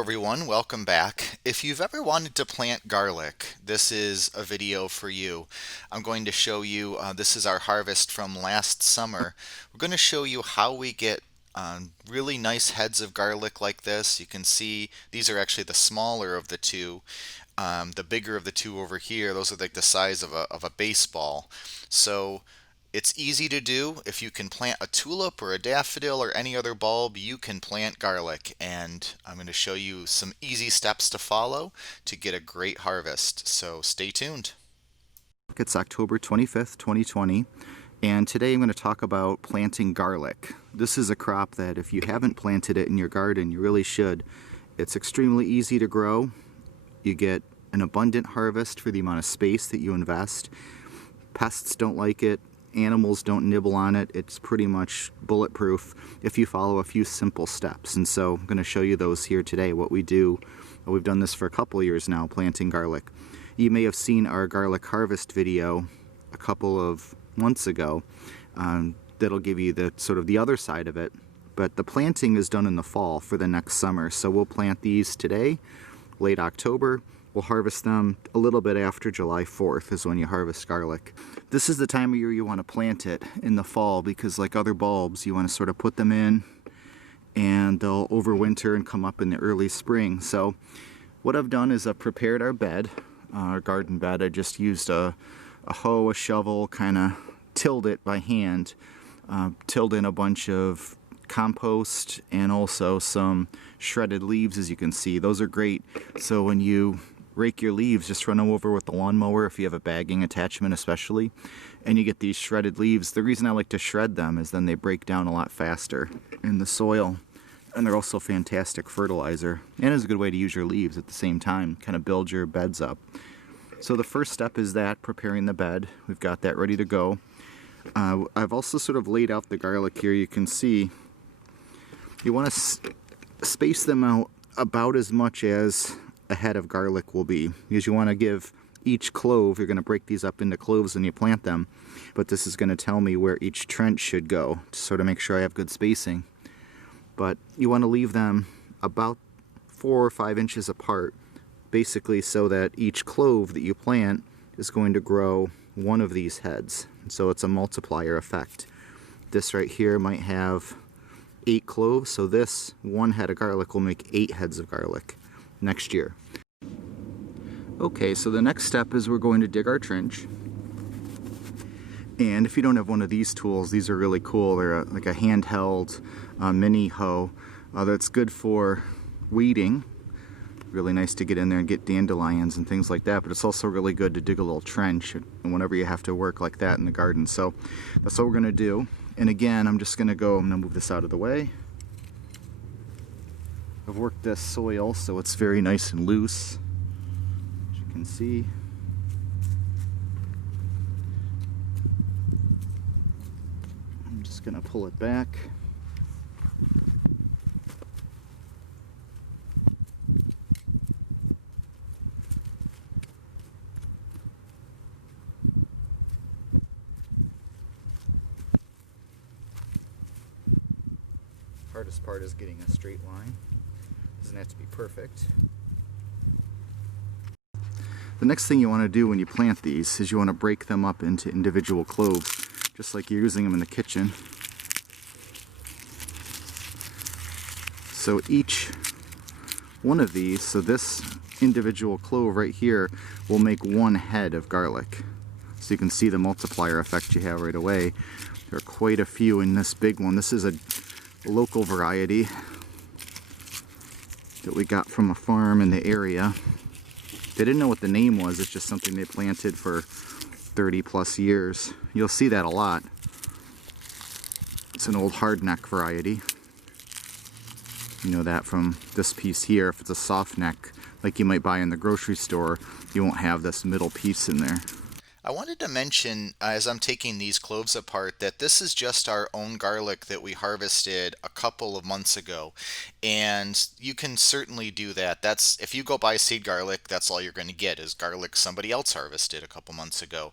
everyone, welcome back. If you've ever wanted to plant garlic, this is a video for you. I'm going to show you, this is our harvest from last summer. We're going to show you how we get really nice heads of garlic like this. You can see these are actually the smaller of the two. The bigger of the two over here, those are like the size of a baseball. So it's easy to do. If you can plant a tulip or a daffodil or any other bulb, you can plant garlic. And I'm going to show you some easy steps to follow to get a great harvest. So stay tuned. It's October 25th, 2020, and today I'm going to talk about planting garlic. This is a crop that if you haven't planted it in your garden, you really should. It's extremely easy to grow. You get an abundant harvest for the amount of space that you invest. Pests don't like it. Animals don't nibble on it. It's pretty much bulletproof if you follow a few simple steps. And so I'm going to show you those here today, what we do. We've done this for a couple of years now, planting garlic. You may have seen our garlic harvest video a couple of months ago. That'll give you the sort of the other side of it. But the planting is done in the fall for the next summer. So we'll plant these today, late October. We'll harvest them a little bit after July 4th is when you harvest garlic. This is the time of year you want to plant it, in the fall, because like other bulbs, you want to sort of put them in and they'll overwinter and come up in the early spring. So what I've done is I've prepared our bed, our garden bed. I just used a hoe, a shovel, kind of tilled it by hand, tilled in a bunch of compost and also some shredded leaves, as you can see. Those are great. So when you rake your leaves, just run them over with the lawnmower if you have a bagging attachment especially, and you get these shredded leaves. The reason I like to shred them is then they break down a lot faster in the soil, and they're also fantastic fertilizer, and is a good way to use your leaves at the same time, kind of build your beds up. So the first step is that, preparing the bed. We've got that ready to go. I've also sort of laid out the garlic here. You can see you want to space them out about as much as a head of garlic will be, because you want to give each clove, you're going to break these up into cloves when you plant them, but this is going to tell me where each trench should go to sort of make sure I have good spacing. But you want to leave them about 4 or 5 inches apart, basically so that each clove that you plant is going to grow one of these heads. So it's a multiplier effect. This right here might have 8 cloves, so this one head of garlic will make 8 heads of garlic next year. Okay, so the next step is we're going to dig our trench. And if you don't have one of these tools, these are really cool. They're like a handheld mini hoe that's good for weeding. Really nice to get in there and get dandelions and things like that, but it's also really good to dig a little trench whenever you have to work like that in the garden. So that's what we're going to do. And again, I'm going to move this out of the way. I've worked this soil so it's very nice and loose, as you can see. I'm just going to pull it back. Hardest part is getting a straight line. Doesn't have to be perfect. The next thing you want to do when you plant these is you want to break them up into individual cloves, just like you're using them in the kitchen. So each one of these, so this individual clove right here will make one head of garlic. So you can see the multiplier effect you have right away. There are quite a few in this big one. This is a local variety that we got from a farm in the area. They didn't know what the name was. It's just something they planted for 30 plus years. You'll see that a lot. It's an old hardneck variety. You know that from this piece here. If it's a soft neck like you might buy in the grocery store, you won't have this middle piece in there. I wanted to mention, as I'm taking these cloves apart, that this is just our own garlic that we harvested a couple of months ago. And you can certainly do that. That's, if you go buy seed garlic, that's all you're going to get is garlic somebody else harvested a couple months ago.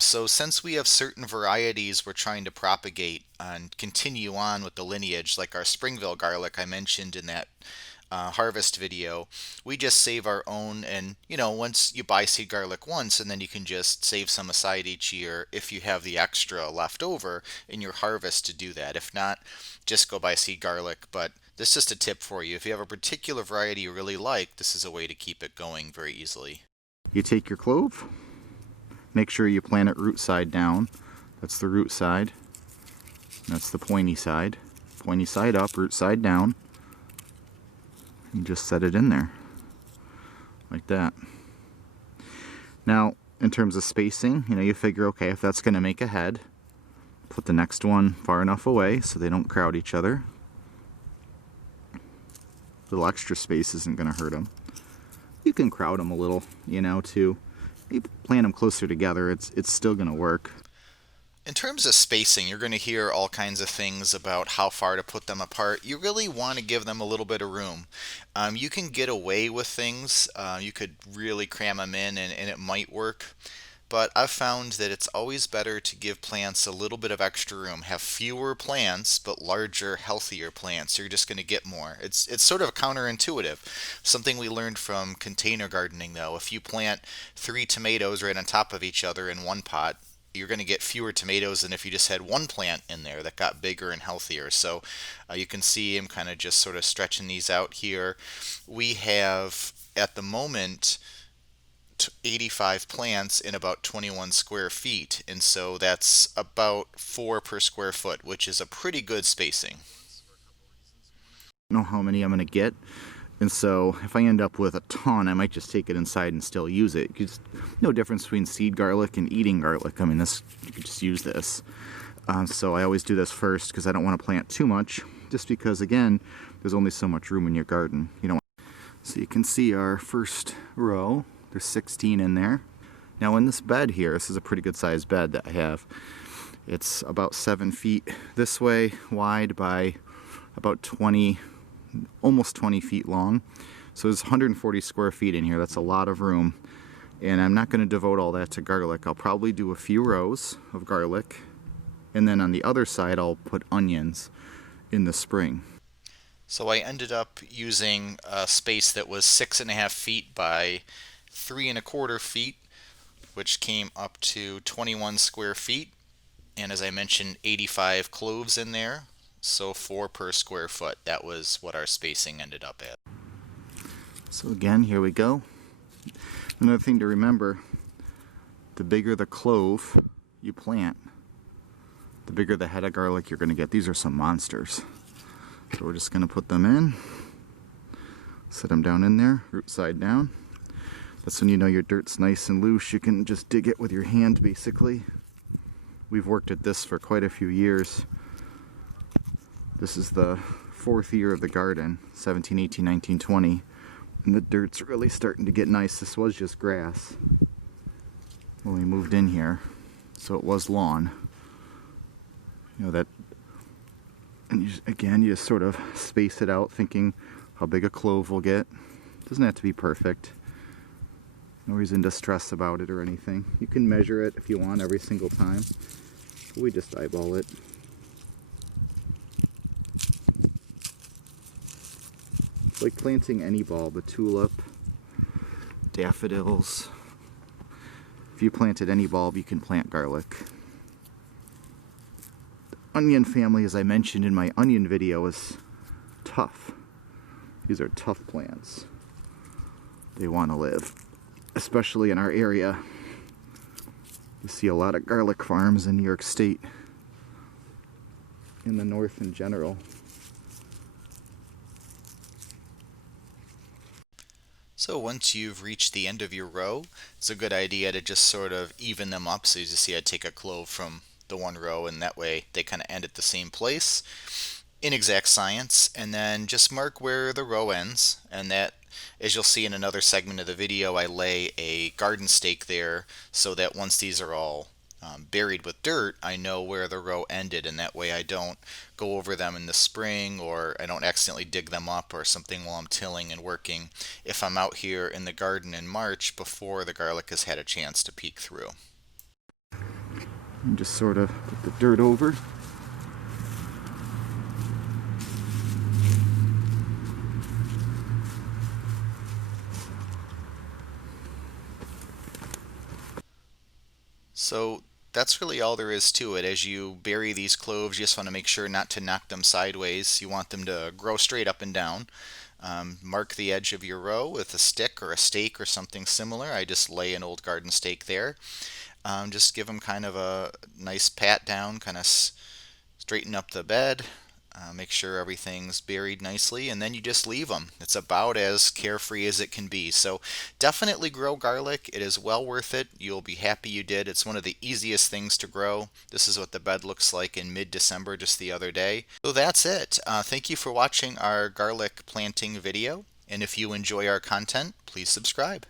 So since we have certain varieties we're trying to propagate and continue on with the lineage, like our Springville garlic I mentioned in that harvest video, we just save our own. And once you buy seed garlic once, and then you can just save some aside each year if you have the extra left over in your harvest to do that. If not, just go buy seed garlic. But this is just a tip for you. If you have a particular variety you really like, this is a way to keep it going very easily. You take your clove, make sure you plant it root side down. That's the root side. That's the pointy side. Pointy side up, root side down. And just set it in there like that. Now, in terms of spacing, you figure, okay, if that's going to make a head, put the next one far enough away so they don't crowd each other. A little extra space isn't going to hurt them. You can crowd them a little, too. You plant them closer together, it's still going to work. In terms of spacing, you're going to hear all kinds of things about how far to put them apart. You really want to give them a little bit of room. You can get away with things. You could really cram them in and it might work. But I've found that it's always better to give plants a little bit of extra room. Have fewer plants, but larger, healthier plants. You're just going to get more. It's sort of counterintuitive. Something we learned from container gardening, though. If you plant 3 tomatoes right on top of each other in one pot, you're going to get fewer tomatoes than if you just had one plant in there that got bigger and healthier. So you can see I'm kind of just sort of stretching these out here. We have, at the moment, 85 plants in about 21 square feet, and so that's about 4 per square foot, which is a pretty good spacing. I don't know how many I'm going to get, and so if I end up with a ton, I might just take it inside and still use it. Because no difference between seed garlic and eating garlic. I mean, this, you could just use this. So I always do this first because I don't want to plant too much, just because, again, there's only so much room in your garden. So you can see our first row. There's 16 in there. Now in this bed here, this is a pretty good sized bed that I have. It's about 7 feet this way wide by about 20, almost 20 feet long. So there's 140 square feet in here. That's a lot of room. And I'm not going to devote all that to garlic. I'll probably do a few rows of garlic. And then on the other side, I'll put onions in the spring. So I ended up using a space that was 6.5 feet by 3.25 feet, which came up to 21 square feet. And as I mentioned, 85 cloves in there, so 4 per square foot. That was what our spacing ended up at. So again, here we go. Another thing to remember, the bigger the clove you plant, the bigger the head of garlic you're going to get. These are some monsters. So we're just going to put them in, set them down in there, root side down. That's when you know your dirt's nice and loose. You can just dig it with your hand, basically. We've worked at this for quite a few years. This is the 4th year of the garden, 17, 18, 19, 20. And the dirt's really starting to get nice. This was just grass when we moved in here, so it was lawn. That, and you just sort of space it out, thinking how big a clove will get. Doesn't have to be perfect. No reason to stress about it or anything. You can measure it if you want every single time. But we just eyeball it. It's like planting any bulb, a tulip, daffodils. If you planted any bulb, you can plant garlic. The onion family, as I mentioned in my onion video, is tough. These are tough plants. They want to live. Especially in our area. You see a lot of garlic farms in New York State, in the north in general. So once you've reached the end of your row, it's a good idea to just sort of even them up. So as you see, I take a clove from the one row, and that way they kind of end at the same place in exact science, and then just mark where the row ends. And that, as you'll see in another segment of the video, I lay a garden stake there so that once these are all buried with dirt, I know where the row ended, and that way I don't go over them in the spring, or I don't accidentally dig them up or something while I'm tilling and working if I'm out here in the garden in March before the garlic has had a chance to peek through. And just sort of put the dirt over. So that's really all there is to it. As you bury these cloves, you just want to make sure not to knock them sideways. You want them to grow straight up and down. Mark the edge of your row with a stick or a stake or something similar. I just lay an old garden stake there. Just give them kind of a nice pat down, kind of straighten up the bed, make sure everything's buried nicely, and then you just leave them. It's about as carefree as it can be. So definitely grow garlic. It is well worth it. You'll be happy you did. It's one of the easiest things to grow. This is what the bed looks like in mid-December, just the other day. So that's it. Thank you for watching our garlic planting video. And if you enjoy our content, please subscribe.